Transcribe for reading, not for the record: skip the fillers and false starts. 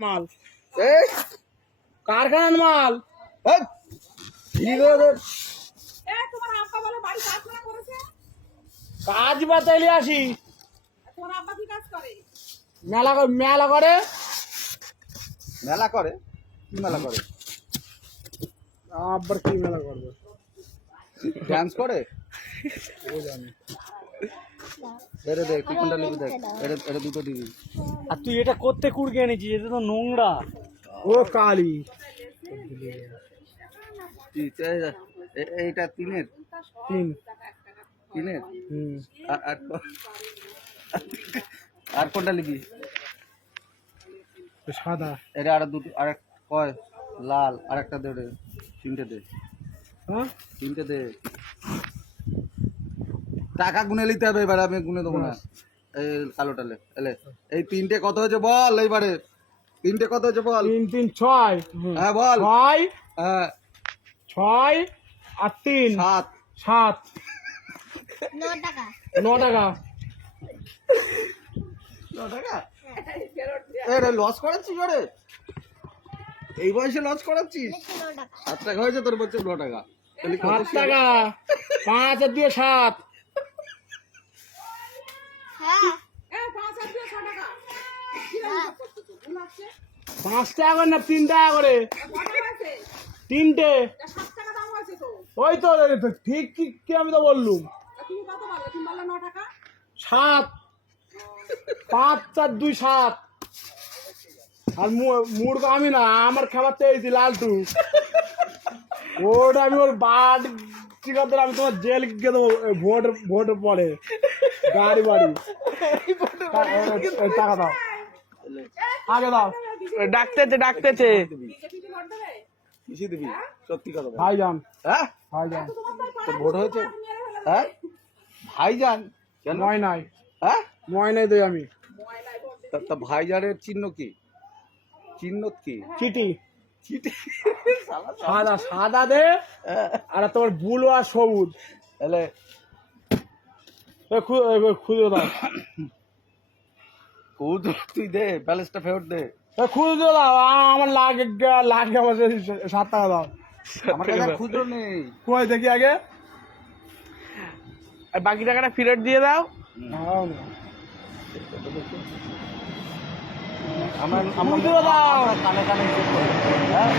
মাল এই কারখানার মাল কাজ বাতাইলে আসি মেলা মেলা করে মেলা করে কি মেলা করে আবার কি মেলা করবে ডান্স করে এরে দেখ তুই কোনটা লিখে দেখ এটা দুটো দিবি আর তুই এটা করতে কুড়কে এনেছিস এটা তো নোংরা ও কালি এইটা তিনের তিন তিনের হুম আর কোনটা লিখবি সাদা এটা আর দুটো আর কয় লাল আর একটা দে ওরে তিনটে দে হ্যাঁ তিনটে দে টাকা গুনে নিতে হবে এবার আমি গুনে দেবো না এই কালোটা লে এলে এই তিনটে কত হয়েছে বল এইবারে তিনটে কত হয়েছে বল তিন তিন ছয় হ্যাঁ বল ছয় হ্যাঁ ছয় আর তিন সাত সাত 9 টাকা 9 টাকা 9 টাকা এরে লস করাচ্ছিস ওরে এই বয়সে লস করাচ্ছিস 9 টাকা 7 টাকা হয়েছে তোর বলছে 9 টাকা তাহলে কত 7 টাকা 5 আর 2 7 হ্যাঁ 5 টাকা করে না 3 টাকা করে তিনটে ওই তো ঠিক কি আমি তো বললুম 7 5 4 2 7 আর মুড় আমি না আমার খাবার চেয়েছি লালটু ওটা আমি ওর বাদ ঠিক আছে আমি তোমার জেল গিয়ে দেবো ভোট পরে গাড়ি বাড়ি টাকা দাও আগে দাও ডাকতেছে কিসে দিবি সত্যি কথা বল ভাইজান হ্যাঁ ভাইজান তোর ভোট হয়েছে হ্যাঁ ভাইজান কেন ময়নাই হ্যাঁ ময়নাই দেই আমি তা ভাইজানের চিহ্ন কি চিহ্ন কি চিঠি চিঠি সাদা সাদা দে আর তোমার বুলো আর সবুজ তাহলে খুঁজে দাও তুই দে ব্যালেন্সটা ফেরত দে খুঁজে দাও আমার লাগে আমার 7 টাকা দাও আমার কাছে খুচরো নেই কই দেখি আগে আর বাকি টাকাটা ফেরত দিয়ে দাও। দাও না আমরা খুঁজে দাও কানে কানে হিসেব করি হ্যাঁ